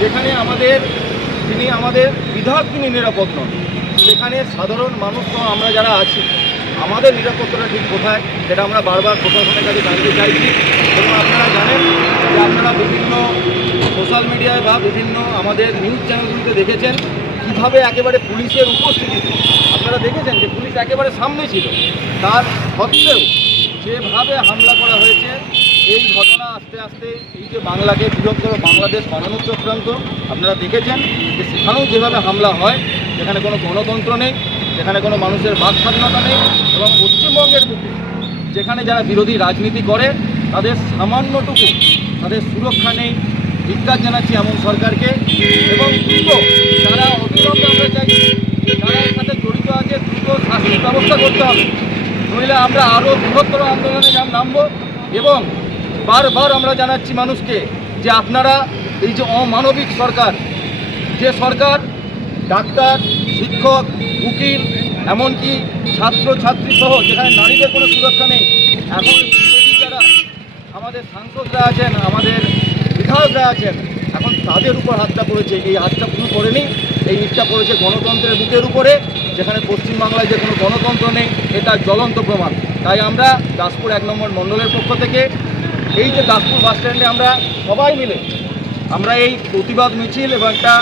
যেখানে আমাদের তিনি আমাদের বিধায়ক তিনি নিরাপদ নন। সেখানে সাধারণ মানুষ তো আমরা যারা আছি, আমাদের নিরাপত্তাটা ঠিক কোথায় সেটা আমরা বারবার প্রশাসনের কাছে জানতে চাইছি। এবং আপনারা জানেন যে আপনারা বিভিন্ন সোশ্যাল মিডিয়ায় বা বিভিন্ন আমাদের নিউজ চ্যানেলগুলিতে দেখেছেন কীভাবে একেবারে পুলিশের উপস্থিতিতে, আপনারা দেখেছেন যে পুলিশ একেবারে সামনে ছিল। তার সত্ত্বেও যেভাবে হামলা করা হয়েছে এই ঘটনা আস্তে আস্তে এই যে বাংলাকে বৃহত্তর বাংলাদেশ বানানোর চক্রান্ত আপনারা দেখেছেন যে সেখানেও যেভাবে হামলা হয় সেখানে কোনো গণতন্ত্র নেই সেখানে কোনো মানুষের বাক স্বাধীনতা নেই এবং পশ্চিমবঙ্গের বুকে যেখানে যারা বিরোধী রাজনীতি করে, তাদের সামান্যটুকু তাদের সুরক্ষা নেই। ধিক্কার জানাচ্ছি এমন সরকারকে এবং দ্রুত যারা অবিলম্বে আমরা চাইছি যারা এর সাথে জড়িত আছে, দ্রুত শাস্তির ব্যবস্থা করতে হবে। নইলে আমরা আরও বৃহত্তর আন্দোলনে নাম নামবো এবং বারবার আমরা জানাচ্ছি মানুষকে যে আপনারা এই যে অমানবিক সরকার, যে সরকার ডাক্তার, শিক্ষক, উকিল, এমনকি ছাত্র, ছাত্রী সহ যেখানে নারীদের কোনো সুরক্ষা নেই, এখন যারা, আমাদের সাংসদরা আছেন, আমাদের বিধায়করা আছেন, এখন তাদের উপর হাতটা পড়েছে। এই হাতটা পুরো করেনি এই ইটটা পড়েছে গণতন্ত্রের বুকের উপরে, যেখানে পশ্চিমবাংলায় যে কোনো গণতন্ত্র নেই, এটা জ্বলন্ত প্রমাণ। তাই আমরা দাসপুর এক নম্বর মণ্ডলের পক্ষ থেকে এই যে দাসপুর বাস স্ট্যান্ডে আমরা সবাই মিলে আমরা এই প্রতিবাদ মিছিল এবং একটা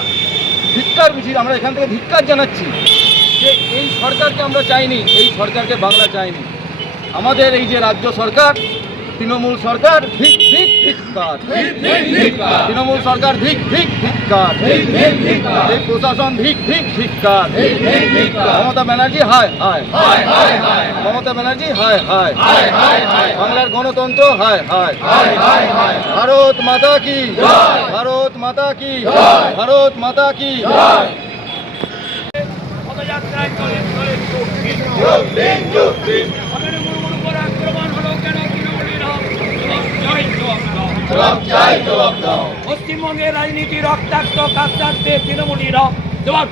ধিক্কার মিছিল, আমরা এখান থেকে ধিক্কার জানাচ্ছি যে এই সরকারকে আমরা চাইনি, এই সরকারকে বাংলা চাইনি। আমাদের এই যে রাজ্য সরকার, তৃণমূল সরকার ঠিক ধিক তৃণমূল সরকার ধিক ধিক ধিক্কার এই প্রশাসন ধিক ধিক ধিক্কার মমতা ব্যানার্জি হায় হায় মমতা ব্যানার্জি হায় হায় বাংলার গণতন্ত্র হায় হায় ভারত মাতা কি ভারত মাতা কি ভারত মাতা কি পদযাত্রায় চলে চলে আমাদের মুরমুর উপর আক্রমণ হলো কেন তৃণমূলীরা জয় জবাব দাও। পশ্চিমবঙ্গের রাজনীতি রক্তাক্ত কাস্তার্থে তৃণমূলীরা। জবাব